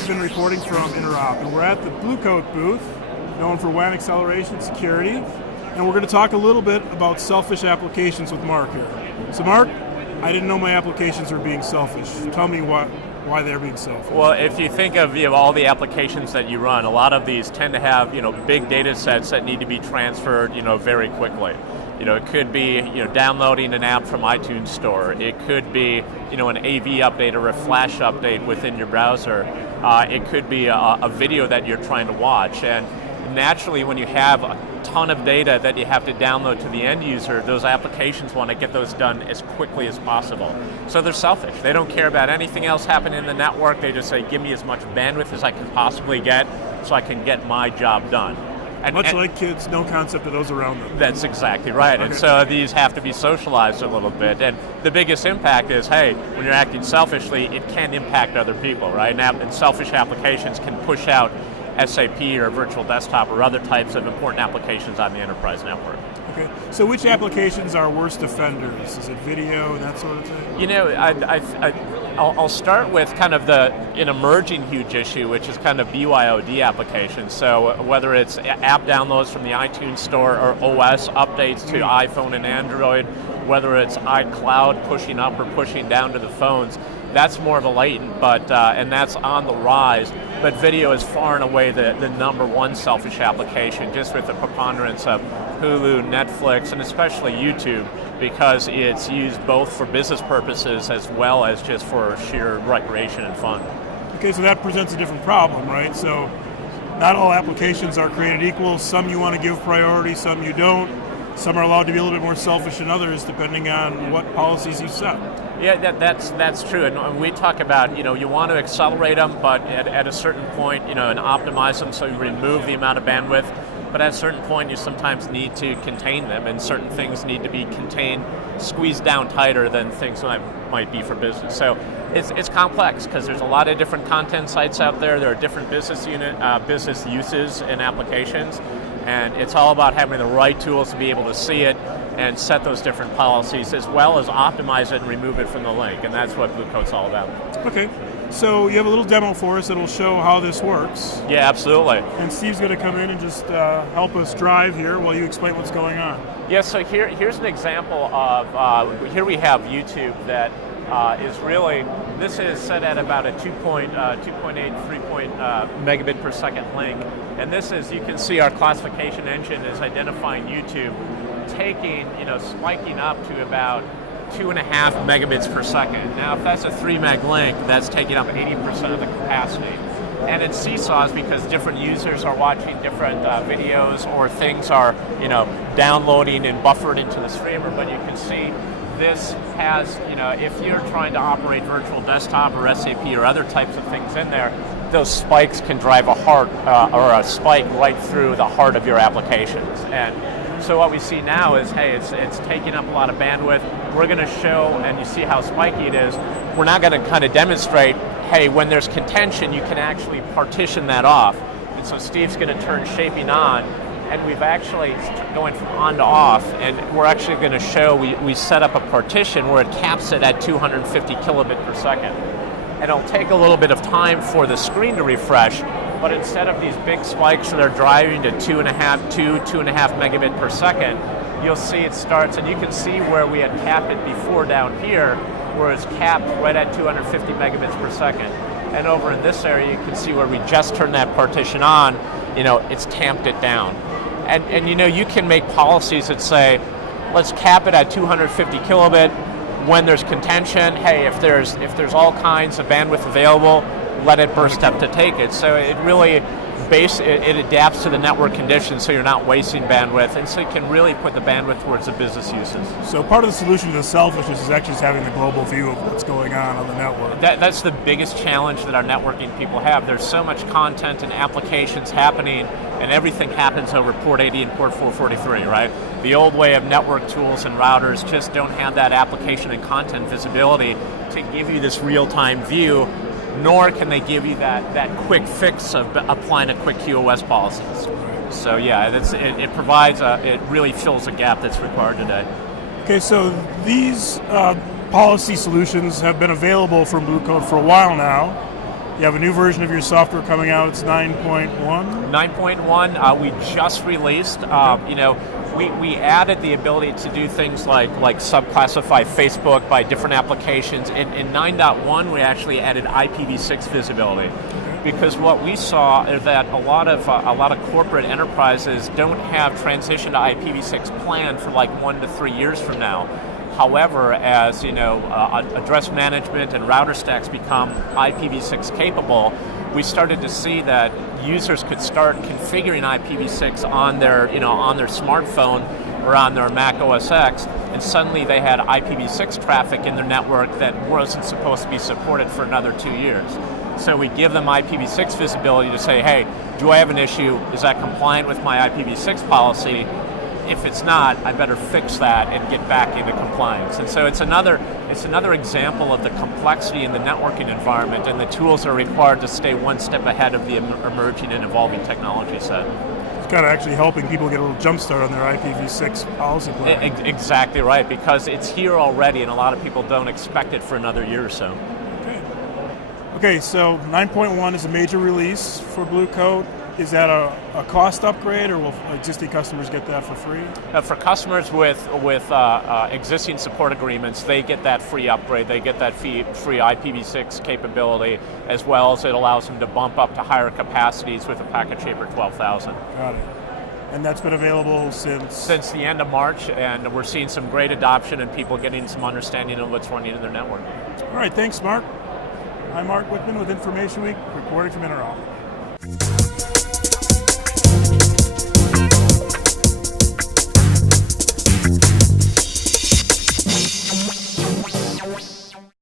Smith reporting from Interop, and we're at the Blue Coat booth, known for WAN acceleration and security, and we're going to talk a little bit about selfish applications with Mark here. So Mark, I didn't know my applications were being selfish. Tell me why they're being selfish. Well, if you think of all the applications that you run, a lot of these tend to have big data sets that need to be transferred very quickly. It could be downloading an app from iTunes Store. It could be an AV update or a Flash update within your browser. It could be a video that you're trying to watch. And naturally, when you have a ton of data that you have to download to the end user, those applications want to get those done as quickly as possible. So they're selfish. They don't care about anything else happening in the network. They just say, give me as much bandwidth as I can possibly get so I can get my job done. And like kids, no concept of those around them. That's exactly right. Okay. And so these have to be socialized a little bit. And the biggest impact is, hey, when you're acting selfishly, it can impact other people, right? And selfish applications can push out SAP or virtual desktop or other types of important applications on the enterprise network. Okay, so which applications are worst offenders? Is it video, that sort of thing? I'll start with kind of an emerging huge issue, which is kind of BYOD applications. So whether it's app downloads from the iTunes Store or OS updates to iPhone and Android, whether it's iCloud pushing up or pushing down to the phones, that's more of a latent, and that's on the rise. But video is far and away the number one selfish application, just with the preponderance of Hulu, Netflix, and especially YouTube, because it's used both for business purposes as well as just for sheer recreation and fun. Okay, so that presents a different problem, right? So not all applications are created equal. Some you want to give priority, some you don't. Some are allowed to be a little bit more selfish than others, depending on what policies you set. Yeah, that's true. And we talk about, you want to accelerate them, but at a certain point, and optimize them so you remove the amount of bandwidth. But at a certain point, you sometimes need to contain them, and certain things need to be contained, squeezed down tighter than things might be for business. So it's complex because there's a lot of different content sites out there. There are different business uses and applications, and it's all about having the right tools to be able to see it and set those different policies, as well as optimize it and remove it from the link. And that's what Blue Coat's all about. Okay. So you have a little demo for us that will show how this works. Yeah, absolutely. And Steve's going to come in and just help us drive here while you explain what's going on. Yeah, so here's an example of, here we have YouTube that is really, this is set at about a 2.8, 3 megabit per second link. And this is, you can see our classification engine is identifying YouTube taking, spiking up to about 2.5 megabits per second. Now, if that's a 3 meg link, that's taking up 80% of the capacity. And it seesaws because different users are watching different videos, or things are, downloading and buffered into the streamer. But you can see this has, if you're trying to operate virtual desktop or SAP or other types of things in there, those spikes can drive a spike right through the heart of your applications. And so what we see now is, hey, it's taking up a lot of bandwidth. We're going to show, and you see how spiky it is. We're now going to kind of demonstrate, hey, when there's contention, you can actually partition that off. And so Steve's going to turn shaping on, and we've actually going from on to off, and we're actually going to show we set up a partition where it caps it at 250 kilobit per second. And it'll take a little bit of time for the screen to refresh, but instead of these big spikes that are driving to 2.5 megabit per second, you'll see it starts, and you can see where we had capped it before down here, where it's capped right at 250 megabits per second. And over in this area, you can see where we just turned that partition on, it's tamped it down. And you can make policies that say, let's cap it at 250 kilobit. When there's contention, hey, if there's all kinds of bandwidth available, let it burst up to take it. So it really it adapts to the network conditions, so you're not wasting bandwidth, and so you can really put the bandwidth towards the business uses. So part of the solution to the selfishness is actually just having the global view of what's going on the network. That's the biggest challenge that our networking people have. There's so much content and applications happening, and everything happens over port 80 and port 443, right? The old way of network tools and routers just don't have that application and content visibility to give you this real-time view, nor can they give you that quick fix of applying a quick QoS policies. So yeah, it provides it really fills a gap that's required today. Okay, so these policy solutions have been available from Blue Coat for a while now, You have a new version of your software coming out. It's 9.1. 9.1 we just released. We added the ability to do things like subclassify Facebook by different applications. In 9.1 we actually added IPv6 visibility. Because what we saw is that a lot of corporate enterprises don't have transition to IPv6 planned for like 1 to 3 years from now. However, as address management and router stacks become IPv6 capable, we started to see that users could start configuring IPv6 on their smartphone or on their Mac OS X, and suddenly they had IPv6 traffic in their network that wasn't supposed to be supported for another 2 years. So we give them IPv6 visibility to say, hey, do I have an issue? Is that compliant with my IPv6 policy? If it's not, I better fix that and get back into compliance. And so it's another example of the complexity in the networking environment and the tools that are required to stay one step ahead of the emerging and evolving technology set. It's kind of actually helping people get a little jump start on their IPv6 policy plan. Exactly right, because it's here already and a lot of people don't expect it for another year or so. Okay, so 9.1 is a major release for Blue Coat. Is that a cost upgrade, or will existing customers get that for free? For customers with existing support agreements, they get that free upgrade. They get that free IPv6 capability, as well as it allows them to bump up to higher capacities with a packet shaper 12,000. Got it. And that's been available since the end of March, and we're seeing some great adoption and people getting some understanding of what's running in their network. All right, thanks, Mark. I'm Mark Whitman with Information Week, reporting from Interop.